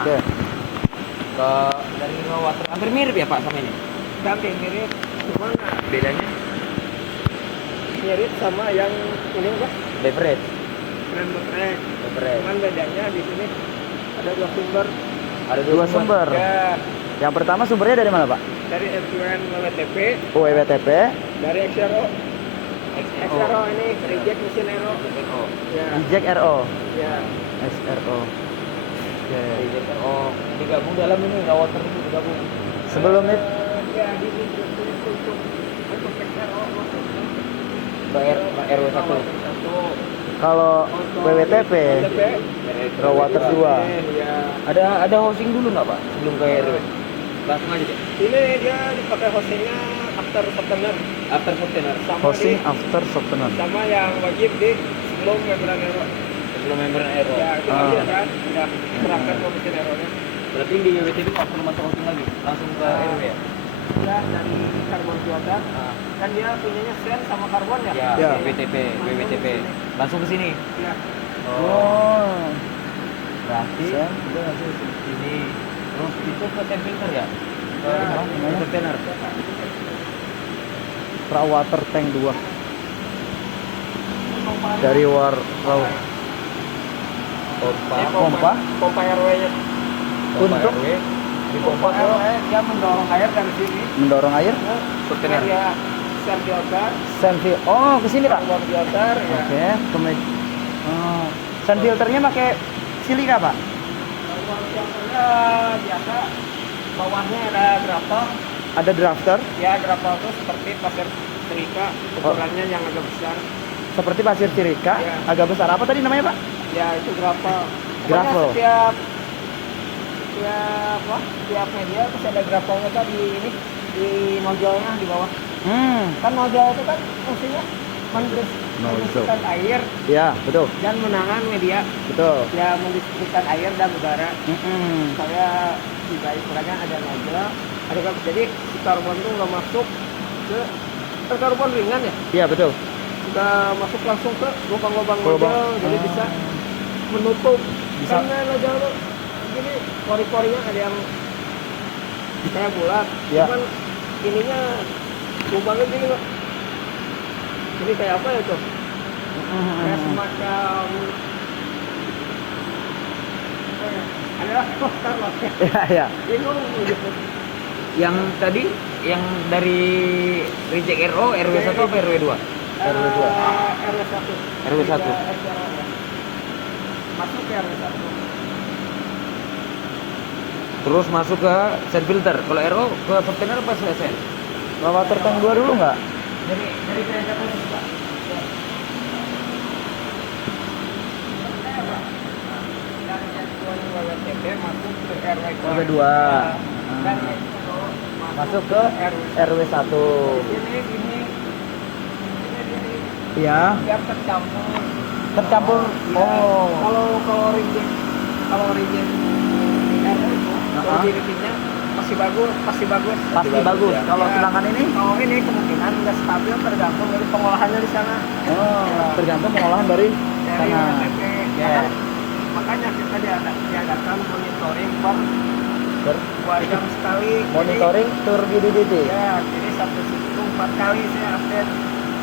Oke. Ke dari raw water hampir mirip ya Pak sama ini. Hampir mirip, cuman Bedanya mirip sama yang ini enggak? beverage. Brand beverage. Beverage. Cuman bedanya di sini ada dua sumber. Ada Dua sumber. Ya, Yang pertama sumbernya dari mana, Pak? dari F1 WTP, WWTP. dari XRO. XRO. XRO ini reject mesin aero. XRO. Ya, Jack RO. ya. XRO. Oke. Oh, digabung dalam ini raw water itu digabung. Sebelum itu Ya, di sini untuk XRO Ke RW 1. kalau WWTP raw water 2. Ya. Ada hosting dulu nggak Pak sebelum ke RW? Langsung aja deh. Ini dia dipakai hostingnya after softener After container. sama Hosting di, after softener. sama yang wajib di sebelum membran aero. Sebelum member aero. Ya, itu Ah. wajib kan? Udah terangkan ke mesin aeronya. Berarti di WTP nggak perlu masuk hosting lagi, langsung ke RW ya? Ya, dari karbon buatan. Ah. Kan dia punyanya sen sama karbon ya? Ya, Ya. WTP. Langsung ke sini. Ya. Oh. Berarti Sen. sini. Terus itu ke tank filter ya? Ke Ya, ke container. Raw water tank 2 dari raw pompa. Pompa RW-nya. Untuk RW, di Pompa pompa RW dia mendorong air dari sini. mendorong air. Container. Ya, sen filter, Sand oh, ke sini, Pak. karbon filter, ya. Oke, oh. Sand filternya pakai silika, Pak. Karbon filternya biasa bawahnya ada grapple. Ada drafter Ya, grapple itu seperti pasir serika, ukurannya yang agak besar. seperti pasir sirika, Ya. agak besar. Apa tadi namanya, Pak? Ya, itu grapple. Gravel. Pokoknya setiap media pasti ada grapple-nya kan di ini, di nojolnya di bawah. Kan nojol itu kan fungsinya mendistribusikan air Ya, betul. dan menahan media. Betul. Ya, mendistribusikan air dan udara. Mm-mm. Saya juga ukurannya ada nojol, ada grapple. Jadi si karbon itu nggak masuk ke kan karbon ringan ya, Iya, betul. nggak masuk langsung ke lubang-lubang Lubang. nojol, jadi Ah. bisa menutup. Bisa. Karena nojol tuh gini, pori-porinya ada yang kayak bulat, Ya. cuman ininya lubangnya gini loh. Jadi kayak apa ya tuh? Kayak semacam adalah kotor loh. Iya, iya. Bingung gitu. Yang tadi yang dari reject RO, RW 1 apa RW 2? RW 2. RW 1. RW 1. Masuk ke RW 1. Terus masuk ke sand filter. Kalau RO ke container apa sen? Raw water tank 2 dulu nggak? Dari kereta khusus Pak. Dari WTP masuk ke RW 2. RW 2. Dan Masuk ke RW 1. ini Iya. biar tercampur. Tercampur. Ya, Oh. kalau reject RW itu quality-nya masih bagus. Pasti bagus. ya. Kalau Ya, sedangkan ini kalau ini kemungkinan nggak stabil tergantung dari pengolahannya di sana. tergantung pengolahan dari Dari sana. WTP. Ya. Makanya kita diadakan monitoring Ber- 2 jam sekali. monitoring turbidity. Jadi, ya, jadi satu situ 4 kali saya update.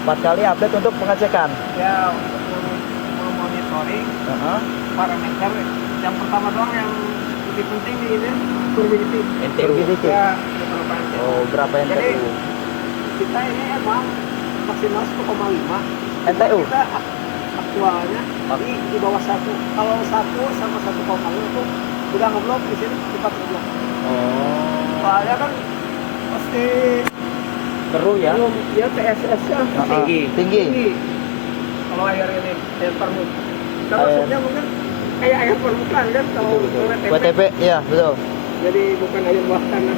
4 kali update untuk pengecekan. Ya, untuk monitoring Heeh. parameter. Yang pertama doang yang lebih penting di ini turbidity. Turbidity. Ya, beberapa NTU. Oh, berapa Jadi NTU? kita ini emang maksimal 1,5. NTU. Kita aktualnya di bawah 1. Kalau 1 sama 1,5 itu udah ngeblok di sini cepat ngeblok. Oh. Soalnya kan pasti Keruh ya. belum dia TSS-nya Tinggi. Tinggi. Kalau air ini air permukaan. Kalau Air. maksudnya mungkin kayak air permukaan kan kalau WTP. WTP, iya betul. Jadi bukan air bawah tanah.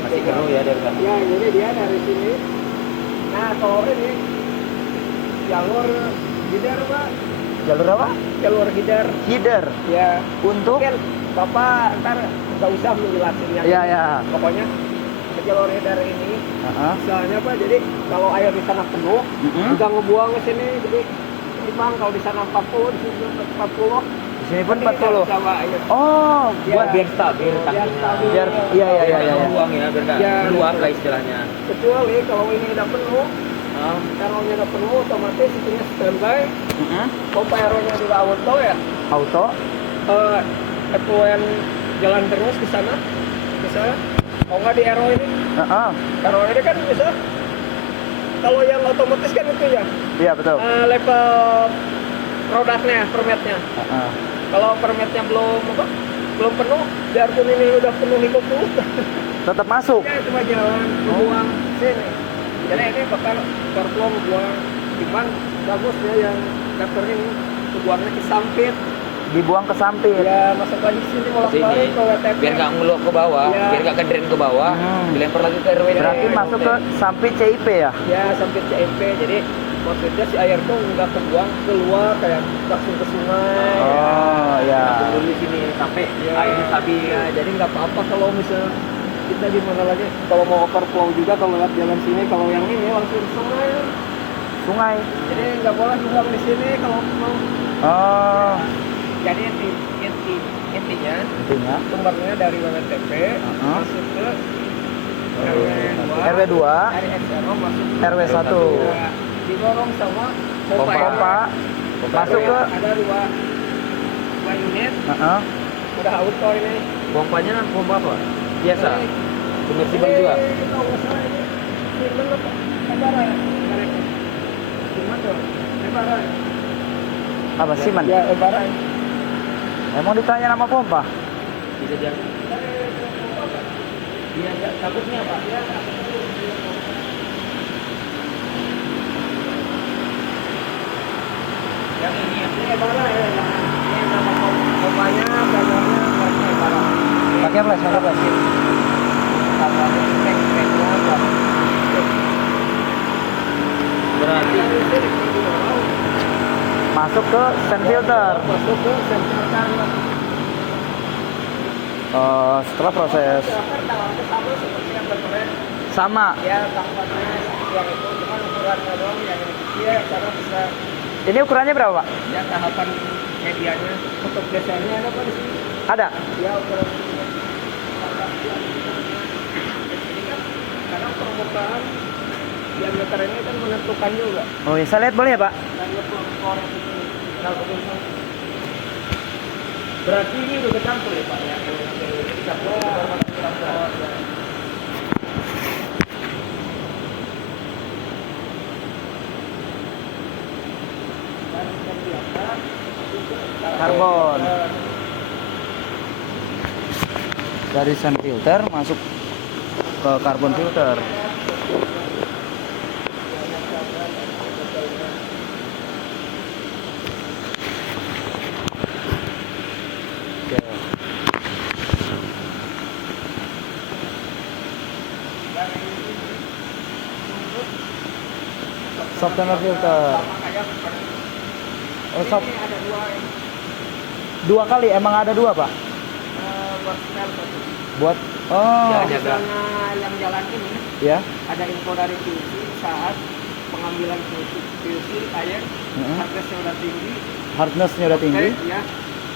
Masih keruh ya dari sana. Ya, jadi dia dari sini. Nah, kalau ini jalur gider Pak, Jalur apa? jalur gider. Header. Ya, Untuk mungkin Bapak ntar nggak usah menjelasinnya. Iya, iya. Pokoknya jalur gider ini, Heeh. misalnya Pak, jadi kalau air di sana penuh, Mm-mm. udah ngebuang ke sini, jadi bang kalau di sana 40, di sini 40, Di Sini pun Kan 40. sama, iya. Oh, Iya. Buat biar stabil tangkinya. biar iya iya iya iya. Buang ya, biar nggak Ya, meluap betul. lah istilahnya. Kecuali kalau ini udah penuh, Ah, kalau udah penuh otomatis itunya standby. Mm-mm. Pompa aeronya juga auto ya. Auto. Effluent jalan terus ke sana, bisa. Kalau nggak di aero ini, Heeh. aero ini kan bisa. Kalau yang otomatis kan itu ya, Iya betul. level produknya, permitnya. Heeh. Kalau permitnya belum penuh, biarpun ini udah penuh 50, Tetap masuk. ya cuma jalan buang sini. Jadi ini bakal berflow buang, cuman bagus ya yang daftar ini buangnya ke sampit. Dibuang ke samping. Ya masuk lagi sini ke bolak-balik sini. ke WTP. Biar nggak ngeluap ke bawah, Iya. biar nggak kedren ke bawah, dilempar lagi ke RW. Berarti masuk ke samping CIP ya? Ya sampit CMP. Jadi maksudnya si air tuh nggak kebuang keluar kayak langsung ke sungai. Oh ya. Tampung dulu di sini sampai Ya, airnya stabil. ya, jadi nggak apa-apa kalau misalnya kita di mana lagi kalau mau overflow juga kalau lewat jalan sini, kalau yang ini langsung ke sungai. Sungai. Jadi nggak boleh buang di sini kalau mau. Oh. Jadi intinya Intinya sumbernya dari WTP masuk ke RW 2, dari SRO masuk ke RW 1. Ya, didorong sama pompa Pompa masuk ke ada dua unit Heeh. udah auto ini. Pompanya pompa apa? Biasa. Submersible juga. Kalau nggak salah ini Siemens apa? Ebara ya? Mereknya. Siemens tuh. Ebara ya? apa Siman? Ya Ebara ya. Emang ditanya nama pompa? Bisa jadi. Iya, takutnya Pak. Yang ini Ebara ya. Ini nama pompanya, bannernya mereknya Ebara. Pakai flash, pakai flash. Sama ini speknya buat Berarti Masuk ke sand filter. masuk ke sensor karena Setelah proses sama seperti yang kemarin. sama. Ya tamparannya yang itu cuma ukurannya doang yang ini kecil karena bisa Ini ukurannya berapa, Pak? ya tahapan medianya untuk desainnya ada apa di sini? Ada. Ya ukuran ini kan karena permukaan diameter ini kan menentukan juga. Oh, ya, saya lihat boleh ya, Pak? Dan ukuran ini kalau begitu berarti ini udah kecampur ya Pak ya? Kecampur ya. Karbon. Dari sand filter masuk ke karbon filter. Oke. Softener filter. Oh, Ini ada dua dua kali, emang ada dua, Pak? buat smell satu. Buat oh Ya, Misalnya yang jalan ini ya. ada info dari QC saat pengambilan QC air hardnessnya udah tinggi. Hardness-nya udah tinggi. Oke, ya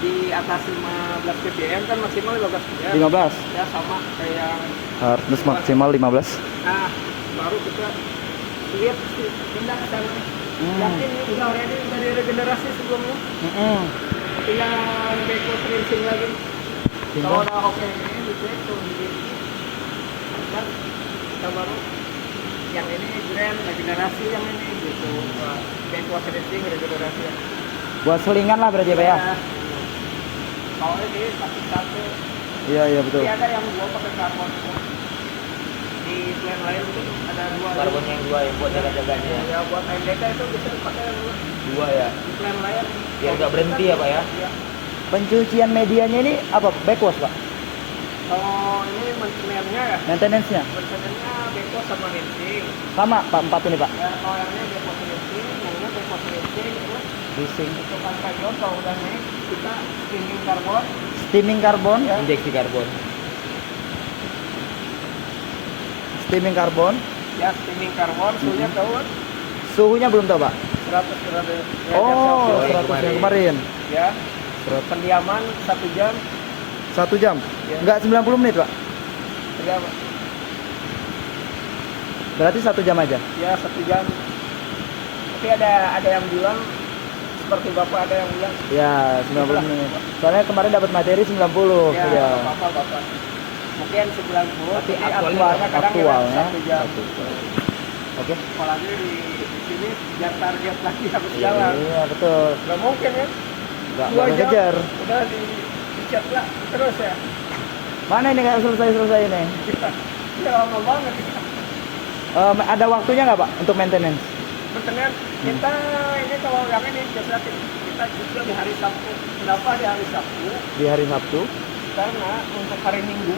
di atas 15 ppm kan maksimal 15 ppm. 15. Ya sama kayak Hardness maksimal 15. nah baru kita lihat pindah ke sana. Yakin ini udah ready udah diregenerasi sebelumnya. Tinggal beko rinsing lagi. Kalau udah oke ini dicek tuh di kan kita baru yang ini grand regenerasi yang ini gitu. Beko rinsing regenerasi. Buat selingan lah berarti, Pak ya? Kalau ini plastik satu. Iya, iya betul. Tapi ada yang dua pakai karbon. Di plan lain itu ada dua. karbon yang dua yang buat jaga-jaganya. Ya buat MDK itu bisa pakai yang dua. Dua ya. Di plan lain. Biar nggak berhenti ya, Pak ya? Iya. Pencucian medianya ini apa? Backwash, Pak? Kalau ini maintenance-nya ya. Maintenance-nya Maintenance-nya beko sama rinsing. sama, Pak, 4 ini, Pak. Ya kalau yang ini beko rinsing, yang ini beko rinsing terus Bising. untuk karbon kalau udah naik kita steaming karbon. Steaming karbon, Ya. Injeksi karbon. steaming karbon. Ya steaming karbon suhunya tahu kan? Suhunya belum tahu, Pak. 100 derajat Oh, Celcius. 100 yang kemarin. Ya Pendiaman 1 jam. 1 jam? Ya. Enggak 90 menit, Pak? Pendiaman. Berarti 1 jam aja? Ya 1 jam. Tapi ada yang bilang seperti Bapak ada yang bilang Ya, 90 menit. Soalnya kemarin dapat materi 90. ya Ya. apa Bapak. Mungkin 90 Tapi tapi aktualnya kadang-kadang Aktualnya 1 jam. 1 jam. Oke. Apalagi di sini biar target lagi harus jalan. Iya, betul. Nggak mungkin ya. Enggak 2 jam ngejar. udah dicat lah terus ya. Mana ini nggak selesai-selesai ini? Ya lama banget. Ada waktunya nggak, Pak, untuk maintenance? Betul kita ini kalau yang ini biasa kita cicil di hari Sabtu. Kenapa di hari Sabtu? Di hari Sabtu? Karena untuk hari Minggu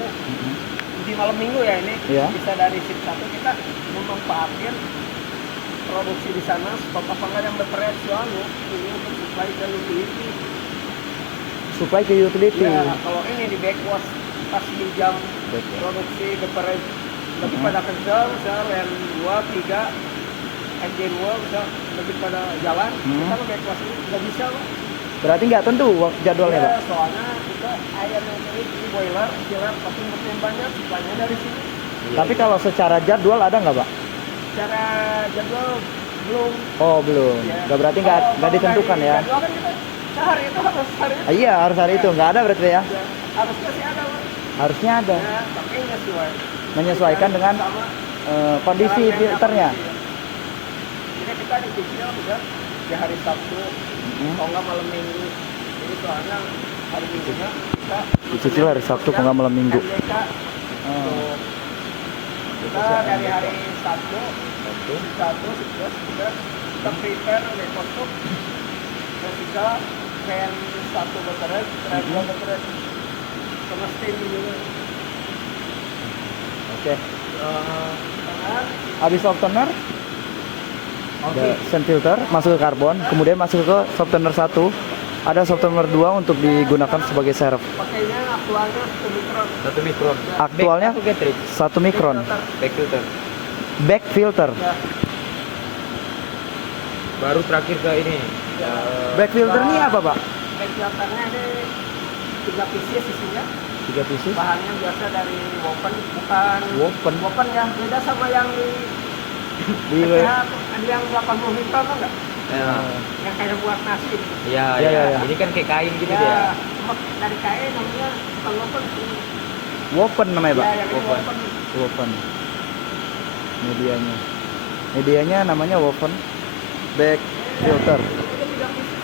di malam Minggu ya ini Iya. bisa dari shift 1 kita memanfaatkan produksi di sana stok apa enggak yang berperan selalu ini untuk supply ke utility. Supply ke utility. Ya, kalau ini di backwash pas di jam Backwash. produksi berperan lebih pada kencang, misalnya rem 2, 3 NJ2 bisa lebih pada jalan, kita ke backwash ini nggak bisa Pak. Berarti nggak tentu jadwalnya, Ya, Pak? soalnya kita air yang ini boiler, chiller, pasti bermain banyak, supply-nya dari sini. Tapi kalau secara jadwal ada nggak, Pak? Cara jadwal belum. Oh, belum. Ya. Nggak berarti nggak Kalau ditentukan dari ya? Jadwal kan kita sehari itu harus hari itu. Iya, harus hari itu. Nggak ada berarti ya? Ya, harusnya sih ada Pak. Harusnya ada. Ya, tapi nyesuai. Menyesuaikan dengan Sama kondisi jalannya, filternya. kondisi, ya. Jadi kita dicicil udah di hari Sabtu, kalau nggak malam Minggu. Jadi soalnya hari Minggunya kita Dicicil hari Sabtu, kalau nggak malam Minggu. NJK. Oh. Kita dari hari Sabtu, kita prepare rekonstruk dan kita pen 1 baterai, pen 2 baterai, sama steam juga. Oke. Karena Habis softener, ada sand filter, masuk ke karbon, kemudian masuk ke softener 1. Ada softener 2 untuk digunakan sebagai serve. pakainya aktualnya 1 mikron. 1 mikron. Aktualnya Back atau cartridge? 1 mikron. Back filter. Back filter. Ya, Baru terakhir ke ini. Back filter ini apa, Pak? back filternya ini 3 pieces isinya. 3 pieces. Bahannya biasa dari woven, bukan Woven. woven ya, beda sama yang Di PPH, ada yang 80 mikron tau nggak? Ya. Yang kayak buat nasi. Ya, Ya, ya, ya. Ini kan kayak kain gitu Ya, dia. cuma dari kain namanya bukan woven. woven namanya, Pak. Ya, yang ini Woven. woven. Woven. Medianya. Medianya namanya woven. Back filter. Itu 3 pieces.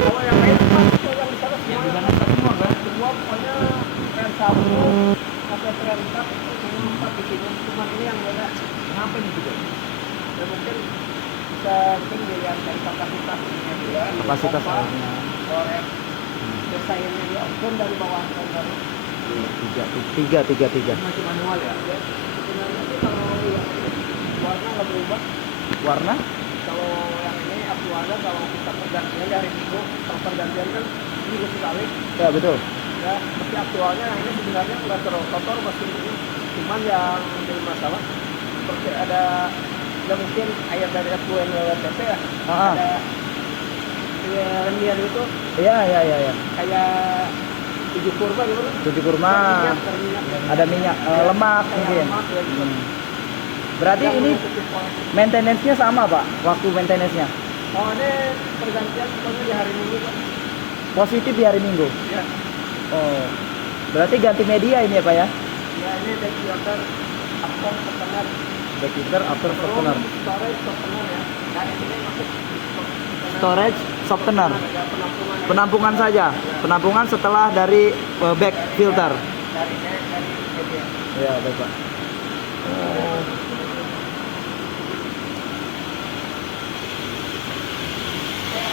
Kalau yang lain cuma itu yang di sana Yang di semua. sana semua kan? Semua pokoknya tren 1 sampai tren 4 itu semua 4 isinya. Cuma ini yang beda. Kenapa ini juga? Ya mungkin bisa mungkin dilihat dari kapasitas ini juga. Kapasitas Pompa, airnya. korek, desainnya dia pun dari bawah kan dari Tiga. Masih manual ya? ya. Sebenarnya sih kalau yang ini warna nggak berubah. Warna? Kalau yang ini aktualnya kalau kita pergantian dari minggu, kalau pergantian kan minggu sekali. Ya, betul. Ya, tapi aktualnya yang ini sebenarnya nggak kotor masih ini. Cuman yang jadi masalah seperti ada ya mungkin air dari effluent WTP ya. Ah. Ada ya, liar itu Iya. kayak 7 kurma gitu kan. 7 kurma. Berminyak. Ada minyak, lemak Kayak mungkin. lemak ya gitu. Berarti Yang ini menutupi pola. maintenance-nya sama, Pak? Waktu maintenance-nya? Oh ini pergantian pokoknya di hari Minggu Pak. Positif di hari Minggu? Ya. Oh. Berarti ganti media ini ya, Pak ya? Ya ini back filter after setengah. Back filter after softener. Storage setengah ya. Dari sini masuk Storage softener. ada penampungan. Penampungan saja. Penampungan setelah dari back filter. Dari media. Ya, baik, Pak.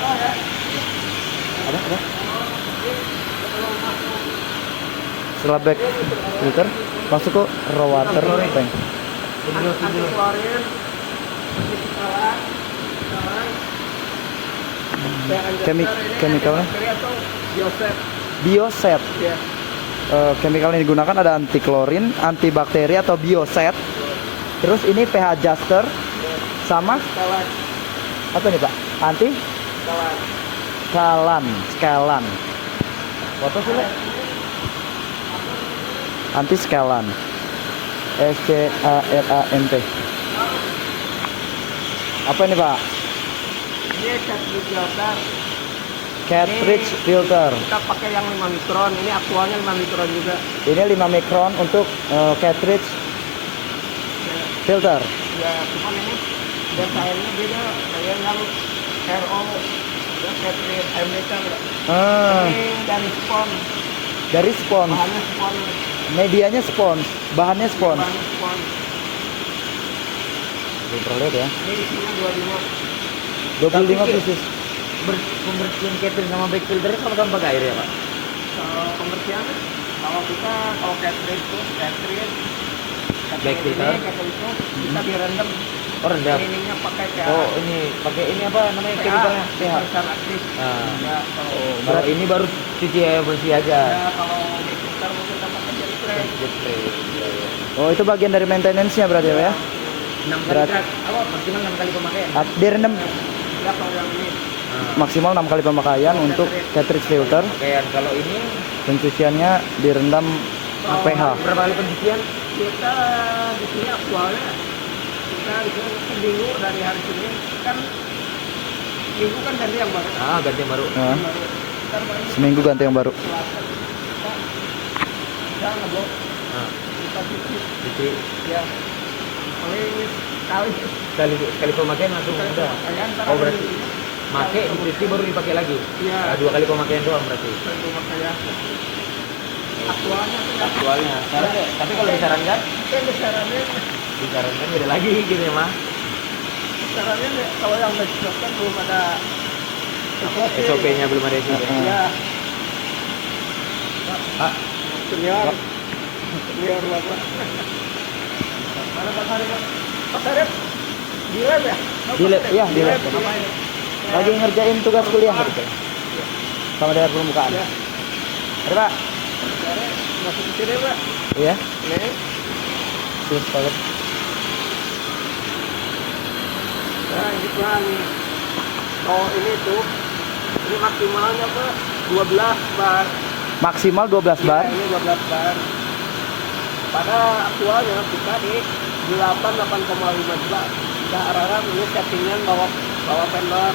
Ada? Setelah back filter masuk ke raw water tank. Anti klorin, fisikalan, Chemicalnya? atau bioset. Bioset. Ya. Chemical yang digunakan ada anti klorin, antibakteri atau bioset. Terus ini pH adjuster sama Skalan, apa nih, Pak? Anti skalan. skalan. Foto sih, Le. Anti scalan. SCALANT. Apa ini Pak? Ini cartridge filter. Cartridge filter. Kita pakai yang 5 mikron. Ini aktualnya 5 mikron juga. Ini 5 mikron untuk cartridge filter. Ya, cuman ini desainnya beda. Saya yang RO, ya cartridge MDK. Ini dari spon. Dari spons. Bahannya spon. Medianya spons, bahannya spons. Bahan spon. Belum pernah lihat ya. Ini isinya 25. 25 Tapi- pieces. Pembersihan cartridge sama back filter sama-sama pakai air ya, Pak? Kalau pembersihan, kalau cartridge itu cartridge Back filter. kita direndam. Oh, rendam. Ininya pakai pH. Oh, ini pakai ini apa namanya chemicalnya? pH. Pembersihan aktif. Nah, Ya, kalau kalau ini baru cuci air bersih aja. ya, kalau back filter mungkin kita pakai jet spray. Jet spray. Iya, iya. Oh, itu bagian dari maintenance-nya berarti ya? 6 kali Berat. apa maksimal 6 kali pemakaian. Direndam Ya, kalau yang ini maksimal 6 kali pemakaian untuk cartridge filter. Pemakaian kalau ini Pencuciannya direndam pH. berapa kali pencucian? kita di sini aktualnya kita di sini seminggu dari hari Senin kan minggu kan ganti yang baru. Ah, ganti yang baru. Nah, Ntar baru seminggu ganti yang baru. Selasa kita ngeblok Nah, kita cuci cuci ya paling kali sekali pemakaian langsung udah. Oh, berarti make dicuci baru dipakai lagi. ya Nah, 2 kali pemakaian doang berarti. itu makanya aktualnya sudah Aktualnya. Tapi kalau disarankan, kan besarannya beda lagi gitu ya, Mah. besarannya ya, kalau yang besok kan belum ada SOP-nya belum ada sih. ya Pak, senior senior bapak mana Pak Sarip Pak Sarip di lab ya Di lab, iya, di lab. Ngapain? Lagi ngerjain tugas kuliah gitu. Sama dengan permukaan. Ya. Ada Pak? Sarip masuk ke sini Pak Iya. nih Terus Pak. nah gitu nih oh ini tuh ini maksimalnya Pak 12 bar Maksimal 12 bar. ya, ini 12 bar pada aktualnya kita di 8,5 juga kita arah ini settingan bawa vendor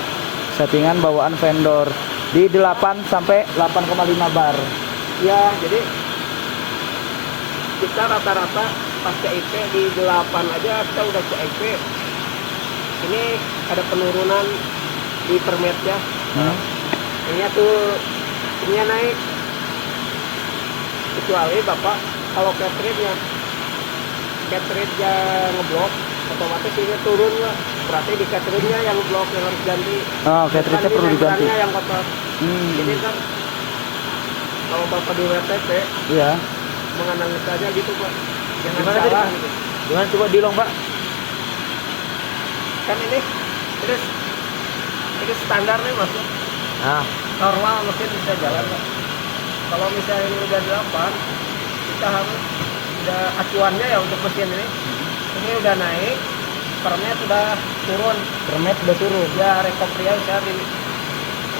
Settingan bawaan vendor di 8 sampai 8,5 bar. ya jadi kita rata-rata pas CIP di 8 aja kita udah CIP ini ada penurunan di permetnya ini tuh ini naik kecuali bapak kalau cartridge-nya ngeblok otomatis ini turun lah berarti di cartridge-nya yang ngeblok yang harus ganti Oh, cartridge-nya bukan perlu di diganti. membrannya yang kotor jadi Hmm. kan kalau bapak di WTP Iya. menganalisanya gitu Pak jangan Gimana tadi, salah Pak? gitu. gimana coba dilong, Pak? Kan ini standar nih maksud Nah, normal mesin bisa jalan Pak. Kalau misalnya ini udah 8 kita harus udah acuannya ya untuk mesin ini udah naik pernya sudah turun Permet udah turun. ya recovery bisa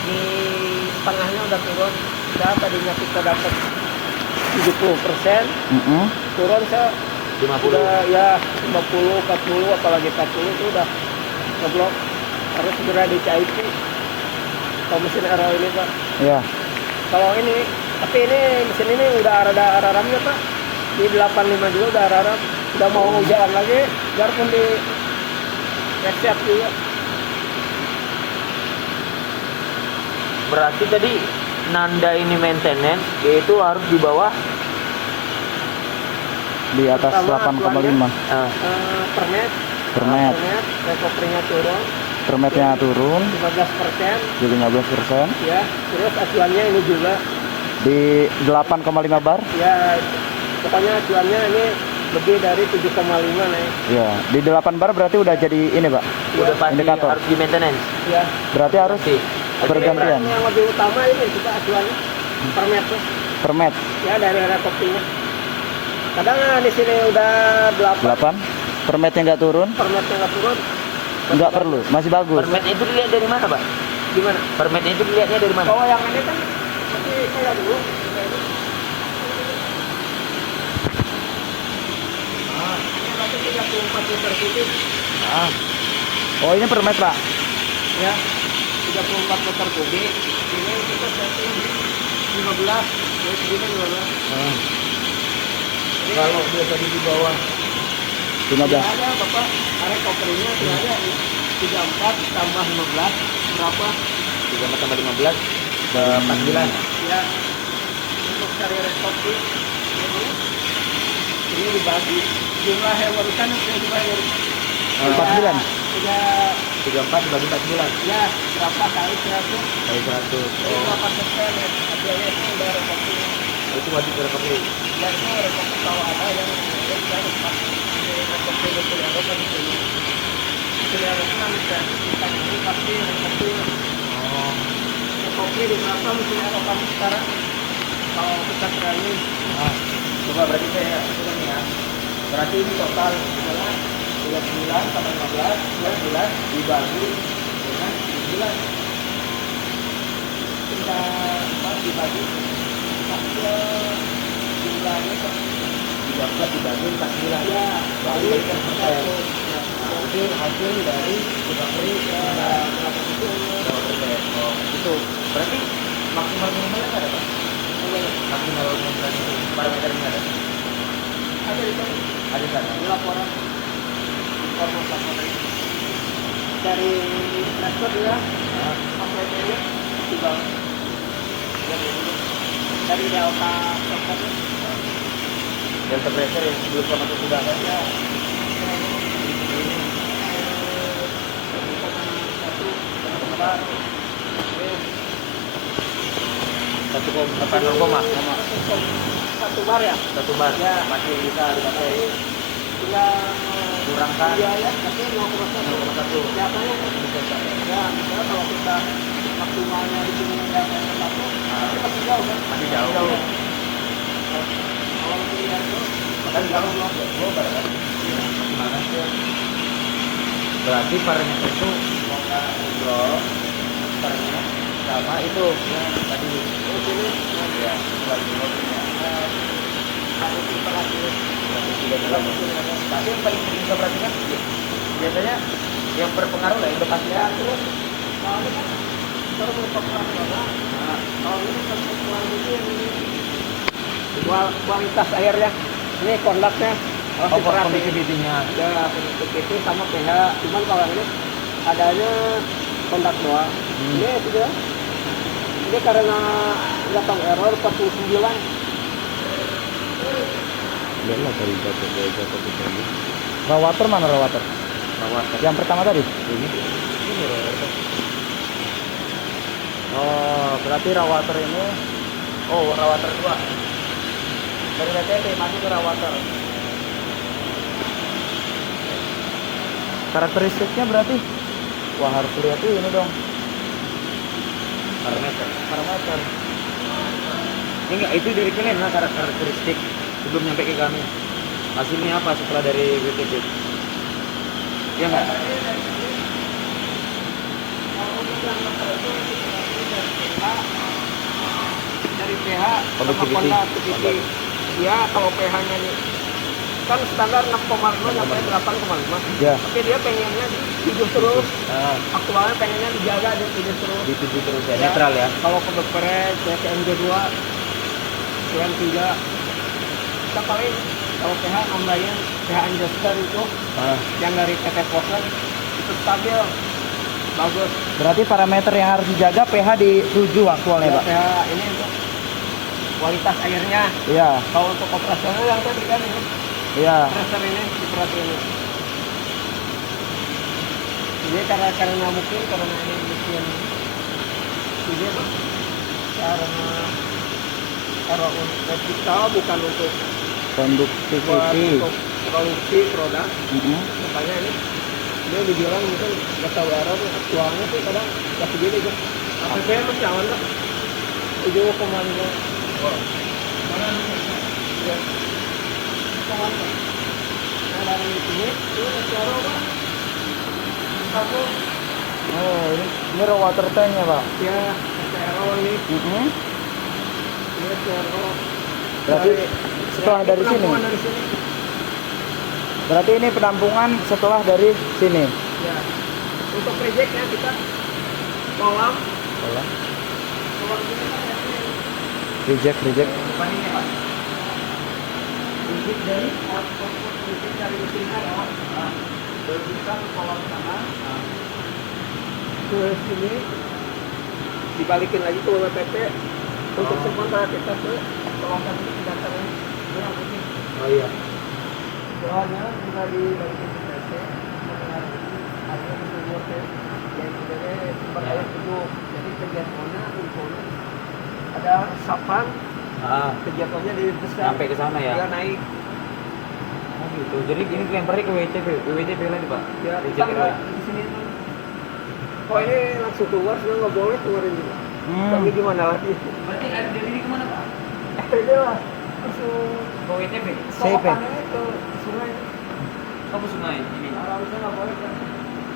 di setengahnya udah turun udah tadinya kita dapat 70% Mm-mm. turun saya 50. udah ya 50 40 apalagi 40 itu udah ngeblok harus segera di CIP kalau mesin RO ini Pak Iya. kalau ini tapi ini mesin ini udah ada araramnya Pak di 85 juga udah araram udah mau jalan lagi biarpun di reset juga Berarti tadi nanda ini maintenance yaitu harus di bawah Di atas Pertama, 8,5. permet Permet. recovery-nya turun Permetnya turun 15% di 15%. ya terus acuannya ini juga Di 8,5 bar. ya pokoknya acuannya ini lebih dari 7,5 nih Iya. Di 8 bar berarti udah jadi ini Pak. udah pasti Indikator. harus di maintenance. ya Berarti harus Sih. bergantian. yang lebih utama ini juga acuannya permet tuh Permet ya dari recovery-nya kadang di sini udah 8 8. Permetnya nggak turun, permetnya nggak turun nggak perlu, masih bagus. Permetnya itu dilihat dari mana, Pak? gimana Permetnya itu dilihatnya dari mana? kalau yang ini kan masih kayak dulu. Ah, ini berarti 34 liter kubik. Ah. Oh, ini per met, Pak. Ya, 34 liter kubik. Ini kita setting 15. Ya, segini 15. Ah. Jadi, Kalau biasa di bawah 15. tidak ada Bapak, area kopernya tidak ada. 34 tambah 15 berapa? 3 tambah 15 49. Ya, untuk cari restoran ini dibagi jumlah yang barusan yang dibagi 49. tiga 34 dibagi 49 ya berapa kali 100 kali 100. jadi berapa persen ya hasilnya itu udah restoran Itu wajib direkopi. ya itu restoran kalau ada yang dari restoran itu yang apa di sini sudah restoran bisa kita ini pasti restoran Oh. kopi di berapa misalnya apa sekarang kalau kita training Ah. Coba berarti saya hitung ya. Berarti ini total adalah 39 tambah 15, 12 dibagi dengan 9. tinggal dibagi hasil jumlahnya 13 dibagi 49. ya Baru balik balikan persen. Nah, itu hasil dari recovery berapa itu? Berapa persen? Oh, itu. Berarti maksimal minimalnya nggak ada, Pak? Maksimal minimal itu parameternya ada? ada di sana Ada di sana. di laporan informasi laporan dari rekor ya sampai dari juga dari delta sampai Delta pressure yang sebelum masuk sudah ada. ya Satu koma satu bar ya satu bar Ya. masih bisa dipakai. tinggal Kurangkan ya ya tapi 0,1 0,1. biasanya ya misalnya kalau kita maksimalnya di sini nggak sampai satu itu masih jauh kan Masih jauh. kalau dilihat tuh Kan kalau global kan maksimalkan itu. Berarti parameter itu mau nggak ngobrol parameter sama itu yang tadi sini ya bagi mobilnya. harus diperhatikan Tapi yang paling penting kita perhatikan biasanya yang berpengaruh lah yang udah pasti ya terus kalau ini kan terbentuk kalau ini terbentuk itu yang ini kualitas airnya ini kondaknya harus diperhatiin bijinya. ya untuk itu sama pH cuman kalau ini adanya kondak doang ini sudah ini karena datang error 49 Rawater mana rawater? Rawater Yang pertama tadi? ini rawater. Oh, berarti rawater ini Oh, rawater 2. dari WTT masuk ke rawater. Karakteristiknya berarti wah harus lihat ini dong Parameter. parameter. Ini enggak itu dari kalian lah karakteristik sebelum nyampe ke kami. Hasilnya apa setelah dari WTP? Ya enggak? dari pH sama Conductivity. conductivity dia kalau pH-nya nih kan standar 6,5 sampai 8,5 Ya. tapi dia pengennya di 7 terus Ah, aktualnya pengennya dijaga di 7 terus di 7 terus ya. Netral ya. kalau kode peret CTMG2 CM3 kita paling kalau pH nambahin pH adjuster itu Ah, yang dari PT Posen itu stabil bagus Berarti parameter yang harus dijaga pH di 7 aktualnya, ya, Pak. pH ini untuk kualitas airnya Iya, kalau untuk operasional yang tadi kan ini iya. pressure ini diperhatiin ini karena mungkin karena ini mesin ini Pak, karena untuk vertikal bukan untuk buat Conductivity. untuk produksi produk makanya ini dia dibilang mungkin nggak tahu error aktualnya sih kadang nggak segini kan apa saya masih aman lah 7,5 mana ya nah dari sini ini masih error Pak satu Oh, ini rawater tank ya, Pak. ya masih error nih Berarti setelah dari sini. penampungan dari sini. Berarti ini penampungan setelah dari sini. Ya. Untuk rejectnya kita kolam Reject. Depan ini Pak. reject dari output reject dari mesin air. Terus kita ke kolam sana. Ke sini dibalikin lagi ke WPP untuk sementara kita ke kolam datangnya yang putih. Oh iya. Soalnya kita dibalikin ke WPP ada sumur yang sebenarnya sumber air sejuk. Jadi kegiatannya infonya ada sapan kegiatannya di besar Sampai ke sana ya. dia naik Oh gitu. Jadi ini lemparnya ke WTP lagi Pak. ya Reject kita itu. di sini tuh. Oh ini langsung keluar, sebenarnya nggak boleh keluarin juga. Kami gimana lagi? Berarti air dari ini kemana Pak? Dia lah langsung Ke WTP. sopannya ke sungai. Oh ke sungai ini. Harusnya nggak boleh kan?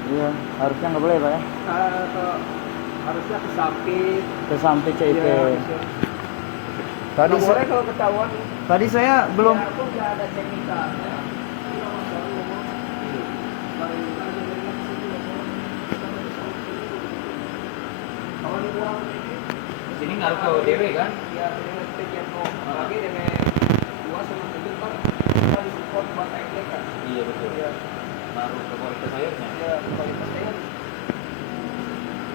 Iya, harusnya nggak boleh Pak ya. Harusnya ke samping. Ke samping CIP. Ya, harusnya. Tadi Nggak boleh kalau ketahuan. tadi saya belum Ya, aku nggak ada teknikalnya. Kalau dibuang ini, Sini ngaruh ke DW kan? ya dengan Tegiano lagi dengan 2 sama 7 kan kita disupport buat ekle kan. Iya betul. Ya, Ngaruh ke kualitas airnya. ya kualitas air.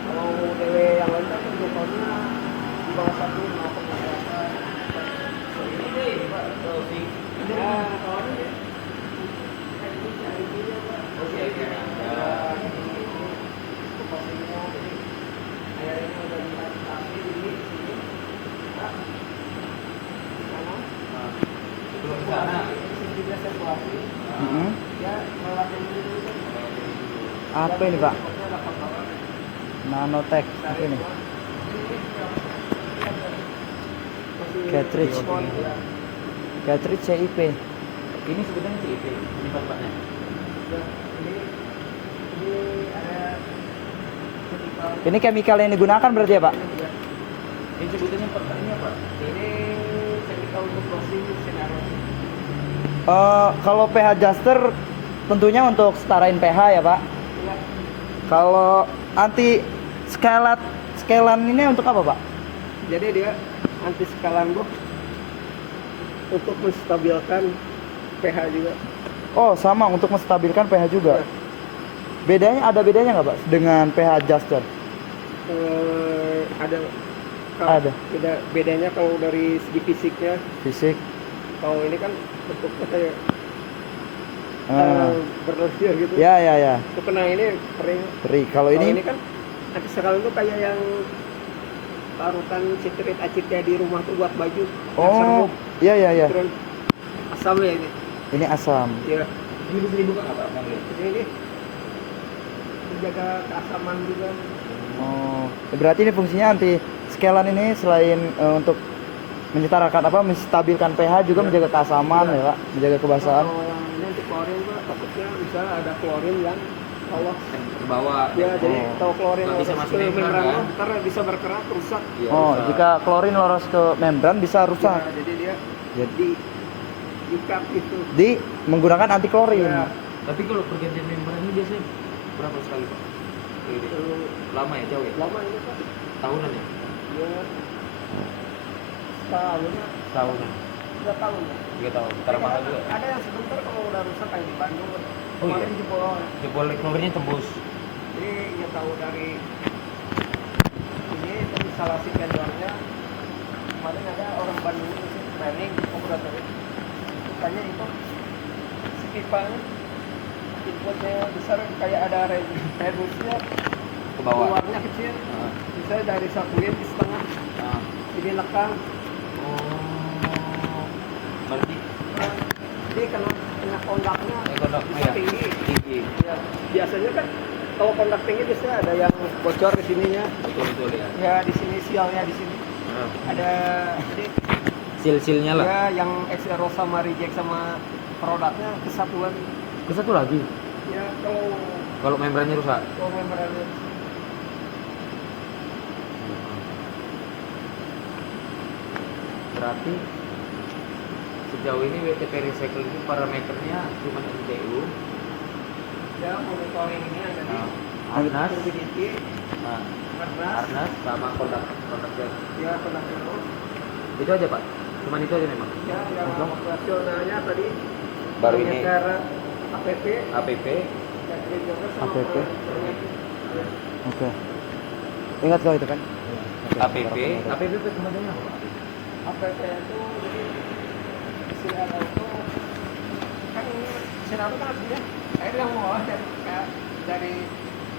Kalau DW yang lain kan contohnya di bawah 1 maupun di bawah Ini deh Pak. Oh sih. ya kawan ini. Oh sih airnya. Ya. Sebelum ke sana. Mm-mm. Apa ini Pak? Nanotech apa ini? Cartridge. Cartridge CIP. Ini sebenarnya CIP. Ini tempatnya. Ini chemical yang digunakan berarti ya Pak? Ini sebutannya ini apa? Ini chemical untuk closing scenario. Kalau pH adjuster tentunya untuk setarain pH ya Pak. Ya, Kalau anti scalan ini untuk apa Pak? jadi dia anti skalan bu untuk menstabilkan pH juga. Oh sama untuk menstabilkan pH juga. Ya. Ada bedanya nggak Pak dengan pH adjuster? Ada Ada. bedanya kalau dari segi fisiknya. Fisik. Kalau ini kan bentuknya kayak Ah. berlesir gitu. Ya. Kena ini kering. Beri. Kalau Kalau ini ini kan anti skalan itu kayak yang parutan citrit acid kayak di rumah tuh buat baju. Yang oh serbuk. iya. Terus asamnya ini. Ini asam. Ya. Ini bisa dibuka nggak Pak? Mobil. Ini menjaga keasaman juga. Oh, berarti ini fungsinya anti scalan ini selain untuk menyetarakan menstabilkan pH juga Ya. menjaga keasaman Ya. ya Pak, menjaga kebasahan. Kalau yang ini anti klorin Pak, takutnya bisa ada klorin yang lolos. Terbawa. Ya, jadi Oh. kalau klorin Nggak bisa lolos masuk ke membran, membran kan? ntar bisa berkerak rusak. Iya, Oh, bisa. jika klorin lolos ke membran bisa rusak. Ya, jadi dia Jadi ikat gitu. menggunakan anti klorin. Ya, Tapi kalau pergantian membran ini biasanya berapa sekali Pak? Kayak gitu. itu Lama ya, jauh ya? lama ini Pak. Tahunan ya? Ya, setahunnya, Tahunan. 3 tahun ya. 3 tahun. Ntar mahal juga. Ada yang sebentar kalau udah rusak kayak di Bandung. Oh, iya? Kemarin jebol. Jebol klorinnya tembus. Jadi ya tahu dari ini dari salah si vendornya. Kemarin ada orang Bandung itu training operator. Tanya itu si pipanya inputnya besar kayak ada rebusnya Ke bawah. keluarnya kecil. Ah. Misalnya dari 1 lit di setengah Ah. jadi lekang. Oh. Berarti Jadi kena kondaknya kondak bisa tinggi. Tinggi. Ya, biasanya kan kalau kondak tinggi biasanya ada yang bocor di sininya. Betul ya. Ya di sini sialnya di sini. Ah. Ada jadi Sil-silnya lah. ya yang exero sama reject sama produknya kesatuan. Ke satu lagi. Ya kalau Kalau membrannya rusak. membrannya berarti sejauh ini WTP recycle ini parameternya cuma NTU, Ya monitoring ini ada di harnas, turbidity, nah, harnas, harnas sama konduktor. ya konduktor. Itu aja Pak, cuma itu aja memang. Ya yang operasionalnya tadi Baru ini penyegar APP, APP, dan juga sama APP. penyegar. Oke. Ingat kau itu kan? APP, APP kemudiannya apa Pak? APP itu jadi sinar itu kan sinar itu kan artinya air yang mengolah dari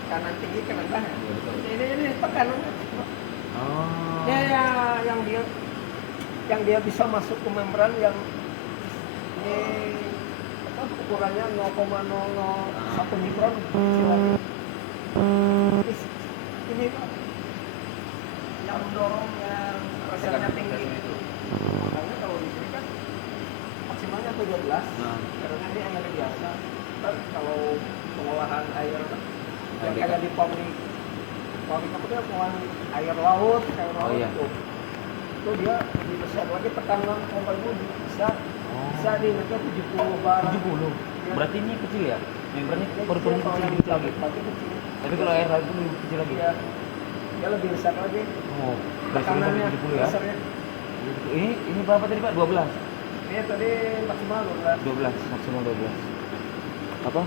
kanan tinggi ke rendah ya. Iya, betul. Ini tekanannya. Oh. Ya yang dia bisa masuk ke membran yang ini apa ukurannya 0,001 mikron istilahnya. Ini Pak, yang mendorong yang resepnya tinggi. itu. Makanya kalau di sini kan maksimalnya tuh 12. Nah, Karena ini air biasa. Kan kalau pengolahan air yang LDK. kayak di pabrik apa tuh pengolahan air laut Oh, iya. itu dia lebih besar lagi tekanan pompa itu bisa nih mereka 70 bar 70. Ya. Berarti ini kecil ya? Membrannya Kecil, per-pernya kalau yang kecil lagi. pabrik kecil. Tapi kalau air laut itu lebih kecil lagi. Iya. Dia lebih besar lagi Oh, presidennya tekanannya 70 ya. besarnya. Ini berapa tadi Pak? 12. Ini tadi maksimal 12. 12. Maksimal 12. Apa?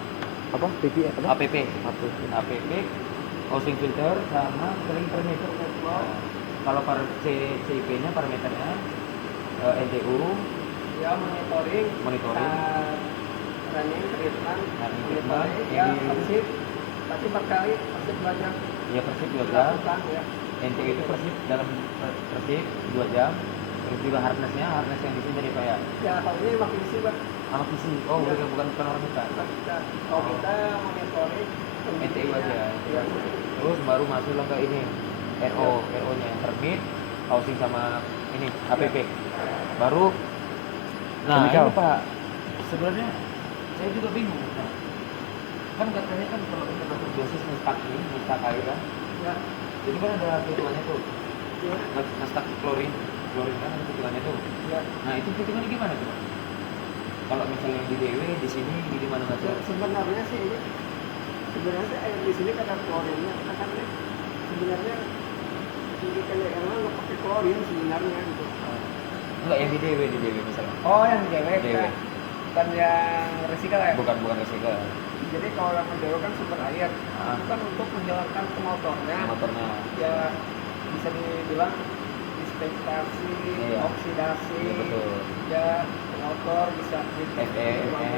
Apa? PP apa? APP. APP. APP, housing filter sama sering parameter. Kalau CIP-nya parameternya NTU, Ya monitoring monitoring, running treatment Running monitoring treatment, ya ini- persib tapi berkali persib banyak ya persib 2 jam. dilakukan ya. NTU itu persib dalam persib 2 jam. Terus juga harnessnya, harness yang di sini dari Pak ya. Ya kalau ini makin sih Pak. Sama PC. Oh, Ya. bukan orang kita. Kalau kita monitoring NTU aja. ya. Terus baru masuk lah ke ini RO-nya permit, housing sama ini APP. Baru nah Chemical. ini Pak, sebenarnya saya juga bingung. Nah, kan katanya kan kalau kita masuk dosis ngestak air kan, Ya. jadi kan ada hitungannya tuh, Ya. ngestak klorin kan ada hitungannya tuh. Ya. Nah itu hitungannya gimana tuh Pak? Kalau misalnya di DW di sini di mana nggak Se- Sebenarnya sih ini sebenarnya air di sini kan ada klorinnya kan ini sebenarnya tinggi kali yang nggak pakai klorin sebenarnya gitu. Enggak yang di DW misalnya. Oh yang dewek DW. ya. Bukan yang resika ya. Bukan resiko. Jadi kalau yang dewek kan sumber air. Ah. Itu kan untuk menjalankan ke motornya. Motornya. Ya bisa dibilang dispektasi, Iya. oksidasi. Iya, betul. Ya motor bisa FE,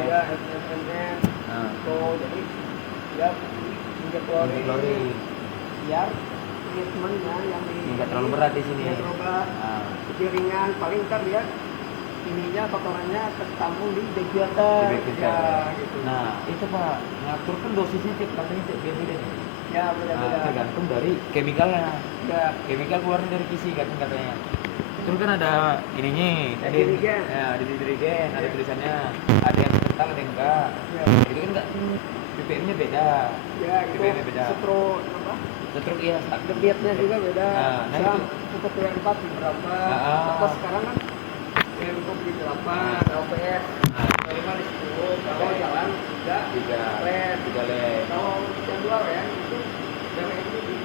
ya FMN. Nah, Tuh jadi ya hingga klorin klorin. biar treatmentnya yang di Nggak terlalu berat di sini. nggak terlalu berat. Nah, Lebih ringan paling ntar dia ininya kotorannya tertampung di deviator. di filter. Ya gitu. Nah, itu Pak, ngatur kan dosisnya katanya tiap beda nih. Ya Nah, beda-beda. tergantung dari chemicalnya. Ya Chemical keluarnya dari kisi katanya. Terus kan ada ininya, ada Dirigen. ya, ada dirigen, ada tulisannya, ada yang kental, ada yang enggak. ya Itu kan enggak BBM-nya beda. ya itu BBM-nya beda. setro apa Setruk iya, debiatnya juga beda. Nah, Yang itu. untuk yang 4 di berapa Ah. atau sekarang kan yang untuk di 8 LPS Nah, yang 5 di 10 kalau jalan 3 tiga led. led. Kalau yang 2 ya itu yang ini di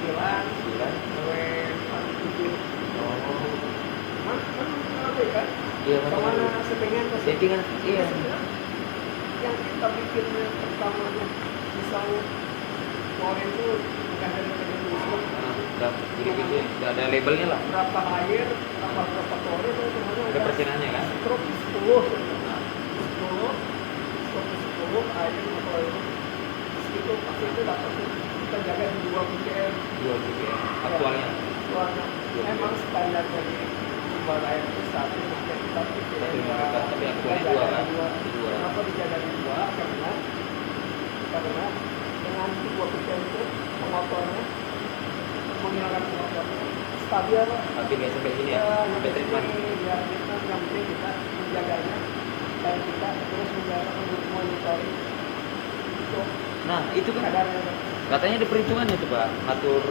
9 Sembilan. sampai 7 Oh, kan apa kan iya sama betul. settingan ke Settingan, iya. yang kita bikin yang pertamanya misalnya klorin itu bukan dari kedua Udah, jadi ada labelnya lah. berapa air berapa klorin itu semuanya Ada persenannya kan? stroke 10 Nah, 10 stroke 10 air atau air itu pasti itu dapat kita jaga di 2 ppm dua juga ya. Aktualnya. soalnya emang standar dari sumber air itu 1 sampai kita ppm Tapi aktualnya dua kan? Dua. kenapa dijaga di 2 karena dengan 2 ppm itu pengotornya menghilangkan pengotornya stabil Tapi nggak sampai sini ya. Sampai treatment. ya kita yang penting kita menjaganya dan kita terus menjaga untuk monitoring untuk Nah, itu kan kadarnya. katanya ada perhitungannya tuh Pak. Ngatur.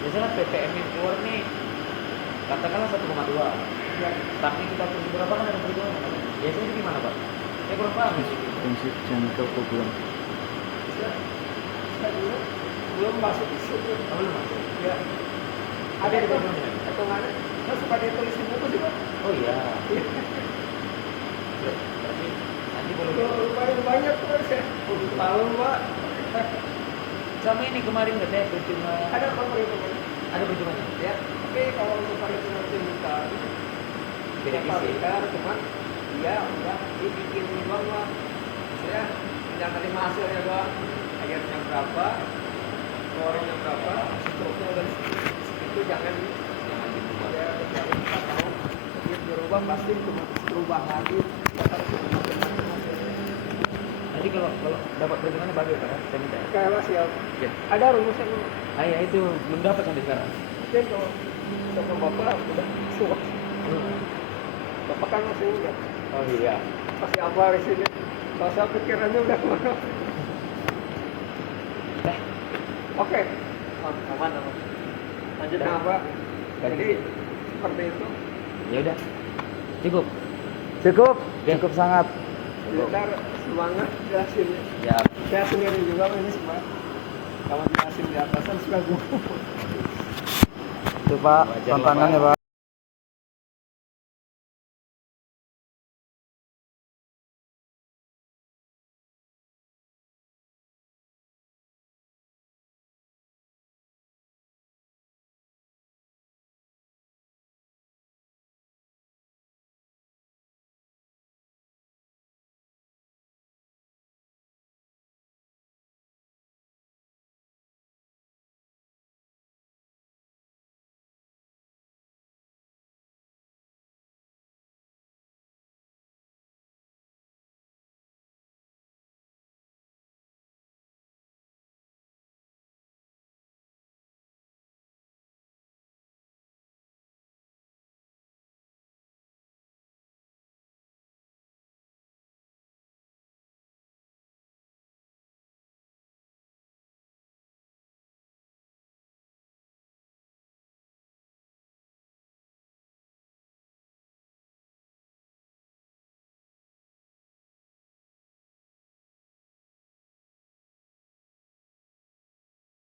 Misalnya ppm yang keluar nih katakanlah 1,2. Ya. Tapi kita pergi berapa kan ada perhitungan Pak? Biasanya itu gimana Pak? Saya kurang paham. prinsip chemical problem. Saya dulu belum masuk di situ. Oh, belum masuk. Ya. Ada itu hitungannya. Saya suka dia tulis di buku sih Pak. Oh iya. Berarti nanti kalau Lumayan banyak tuh saya. Tahu Pak. sama ini kemarin katanya perhitungan Ada apa perhitungan? ada perhitungannya. Ya. Tapi kalau untuk perhitungan chemical Beda Pak visi. Bikar cuman dia udah dibikin doang lah. Saya tinggal terima hasilnya doang. Akhirnya berapa, skornya berapa, struknya udah di situ jangan dibuat. ya kecuali kita tahu dia dirubah pasti cuma berubah lagi. Kita harus menggunakan hasilnya. Nanti kalau dapat perhitungannya bagus Pak, saya minta. Kayak siap. Ya. Ada rumusnya dulu. Ah ya itu belum dapat sampai sekarang. Mungkin kalau sama bapak udah suah. Bapak kan masih enggak. Oh iya. Masih apa di sini? Kalau saya pikirannya udah kemana. Oke. Aman aman. Lanjut nah, Pak. Jadi seperti itu. Ya udah. Cukup. Cukup, Oke. cukup sangat. Biar semangat jelasinnya. Ya. Saya sendiri juga ini semangat. Kalau jelasin di atasan sudah gue. Itu Pak, Wajar lah, tantangannya Pak. Pak.